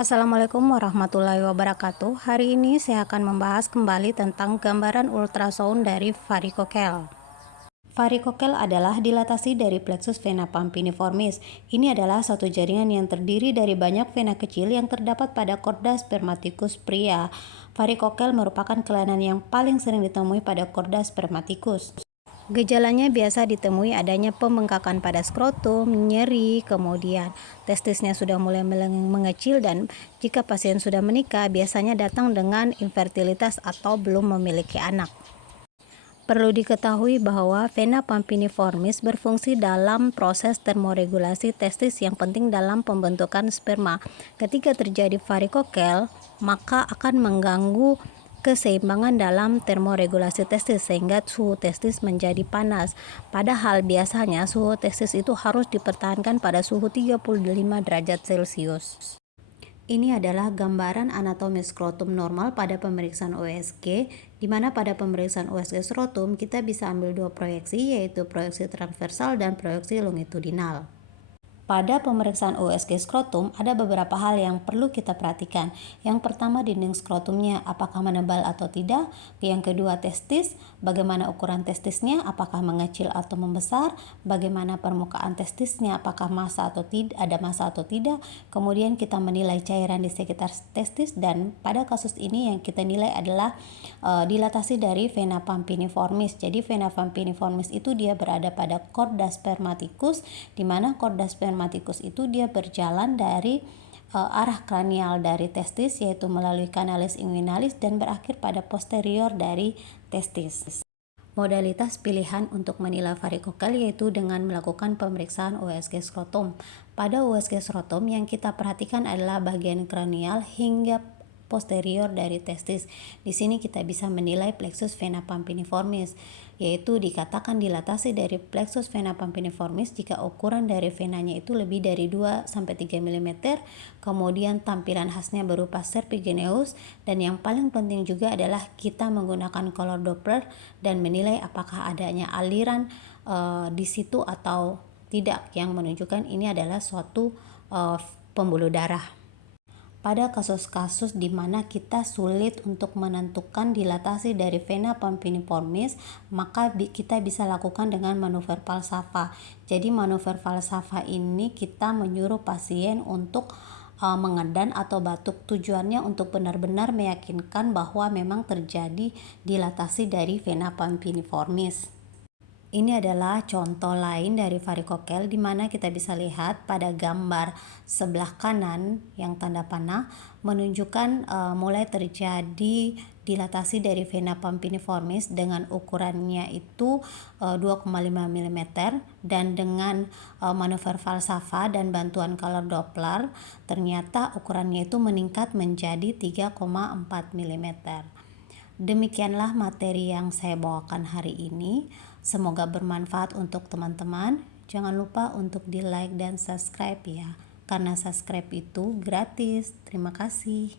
Assalamualaikum warahmatullahi wabarakatuh. Hari ini saya akan membahas kembali tentang gambaran ultrasound dari varikokel. Varikokel adalah dilatasi dari plexus vena pampiniformis. Ini adalah satu jaringan yang terdiri dari banyak vena kecil yang terdapat pada korda spermaticus pria. Varikokel merupakan kelainan yang paling sering ditemui pada korda spermaticus. Gejalanya biasa ditemui adanya pembengkakan pada skrotum, nyeri, kemudian testisnya sudah mulai mengecil, dan jika pasien sudah menikah biasanya datang dengan infertilitas atau belum memiliki anak. Perlu diketahui bahwa vena pampiniformis berfungsi dalam proses termoregulasi testis yang penting dalam pembentukan sperma. Ketika terjadi varikokel, maka akan mengganggu keseimbangan dalam termoregulasi testis sehingga suhu testis menjadi panas. Padahal biasanya suhu testis itu harus dipertahankan pada suhu 35 derajat Celcius. Ini adalah gambaran anatomi skrotum normal pada pemeriksaan USG, di mana pada pemeriksaan USG skrotum kita bisa ambil dua proyeksi, yaitu proyeksi transversal dan proyeksi longitudinal. Pada pemeriksaan USG skrotum ada beberapa hal yang perlu kita perhatikan. Yang pertama, dinding skrotumnya apakah menebal atau tidak. Yang kedua, testis, bagaimana ukuran testisnya, apakah mengecil atau membesar, bagaimana permukaan testisnya, apakah massa atau tidak, ada massa atau tidak. Kemudian kita menilai cairan di sekitar testis, dan pada kasus ini yang kita nilai adalah dilatasi dari vena pampiniformis. Jadi vena pampiniformis itu dia berada pada korda spermaticus, di mana korda spermaticus itu dia berjalan dari arah kranial dari testis, yaitu melalui kanalis inguinalis dan berakhir pada posterior dari testis. Modalitas pilihan untuk menilai varikokel yaitu dengan melakukan pemeriksaan USG skrotum. Pada USG skrotum yang kita perhatikan adalah bagian kranial hingga posterior dari testis. Di sini kita bisa menilai plexus vena pampiniformis, yaitu dikatakan dilatasi dari plexus vena pampiniformis jika ukuran dari venanya itu lebih dari 2-3 mm, kemudian tampilan khasnya berupa serpigineus, dan yang paling penting juga adalah kita menggunakan color Doppler dan menilai apakah adanya aliran di situ atau tidak, yang menunjukkan ini adalah suatu pembuluh darah. Pada kasus-kasus di mana kita sulit untuk menentukan dilatasi dari vena pampiniformis, maka kita bisa lakukan dengan manuver falsafa. Jadi manuver falsafa ini kita menyuruh pasien untuk mengedan atau batuk. Tujuannya untuk benar-benar meyakinkan bahwa memang terjadi dilatasi dari vena pampiniformis. Ini adalah contoh lain dari varikokel, di mana kita bisa lihat pada gambar sebelah kanan yang tanda panah menunjukkan mulai terjadi dilatasi dari vena pampiniformis dengan ukurannya itu 2,5 mm, dan dengan manuver falsafa dan bantuan color Doppler ternyata ukurannya itu meningkat menjadi 3,4 mm. Demikianlah materi yang saya bawakan hari ini. Semoga bermanfaat untuk teman-teman. Jangan lupa untuk di like dan subscribe ya, karena subscribe itu gratis. Terima kasih.